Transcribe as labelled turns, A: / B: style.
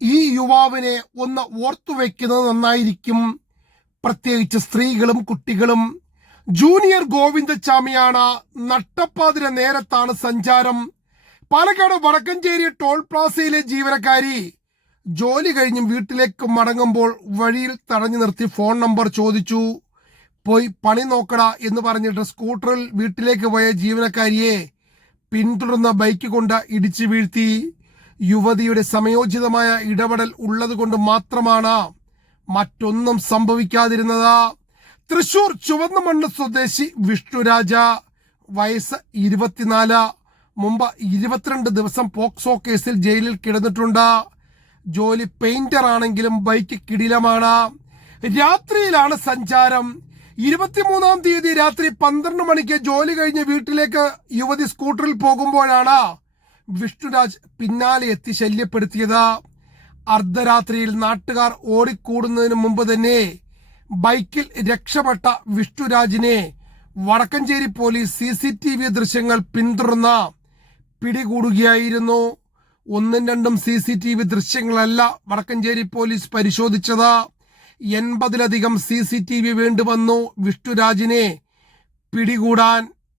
A: ഈ യുവാവിനെ ഒന്ന് ഓർത്തു നന്നായിരിക്കും. പ്രത്യേകിച്ച് സ്ത്രീകളും കുട്ടികളും. ജൂനിയർ ഗോവിന്ദച്ചാമിയാണ് നട്ടപ്പാതിര നേരത്താണ് സഞ്ചാരം. പാലക്കാട് വടക്കഞ്ചേരി ടോൾ പ്ലാസയിലെ ജീവനക്കാരി ജോലി കഴിഞ്ഞ് വീട്ടിലേക്ക് മടങ്ങുമ്പോൾ വഴിയിൽ തടഞ്ഞു നിർത്തി ഫോൺ നമ്പർ ചോദിച്ചു. പോയി പണി നോക്കട എന്ന് പറഞ്ഞിട്ട് സ്കൂട്ടറിൽ വീട്ടിലേക്ക് പോയ ജീവനക്കാരിയെ പിന്തുടർന്ന ബൈക്ക് കൊണ്ട് ഇടിച്ചു വീഴ്ത്തി. യുവതിയുടെ സമയോചിതമായ ഇടപെടൽ ഉള്ളതുകൊണ്ട് മാത്രമാണ് മറ്റൊന്നും സംഭവിക്കാതിരുന്നത്. തൃശൂർ ചുവന്ന മണ്ണ് സ്വദേശി വിഷ്ണുരാജ വയസ്സ് ഇരുപത്തിനാല്. മുമ്പ് ഇരുപത്തിരണ്ട് ദിവസം പോക്സോ കേസിൽ ജയിലിൽ കിടന്നിട്ടുണ്ട്. ജോലി പെയിന്റർ ആണെങ്കിലും ബൈക്ക് കിടിലമാണ്. രാത്രിയിലാണ് സഞ്ചാരം. ഇരുപത്തിമൂന്നാം തീയതി രാത്രി പന്ത്രണ്ട് മണിക്ക് ജോലി കഴിഞ്ഞ് വീട്ടിലേക്ക് യുവതി സ്കൂട്ടറിൽ പോകുമ്പോഴാണ് വിഷ്ണുരാജ് പിന്നാലെ എത്തി ശല്യപ്പെടുത്തിയത്. അർദ്ധരാത്രിയിൽ നാട്ടുകാർ ഓടിക്കൂടുന്നതിന് മുമ്പ് തന്നെ ബൈക്കിൽ രക്ഷപ്പെട്ട വിഷ്ണുരാജിനെ Vadakkanchery police C C T V ദൃശ്യങ്ങൾ പിന്തുടർന്ന് പിടികൂടുകയായിരുന്നു. ഒന്നും രണ്ടും സി സി ടി വി ദൃശ്യങ്ങളല്ല വടക്കഞ്ചേരി പോലീസ് പരിശോധിച്ചത്. എൺപതിലധികം സി സി ടി വി വേണ്ടിവന്നു വിഷ്ണുരാജിനെ പിടികൂടാൻ.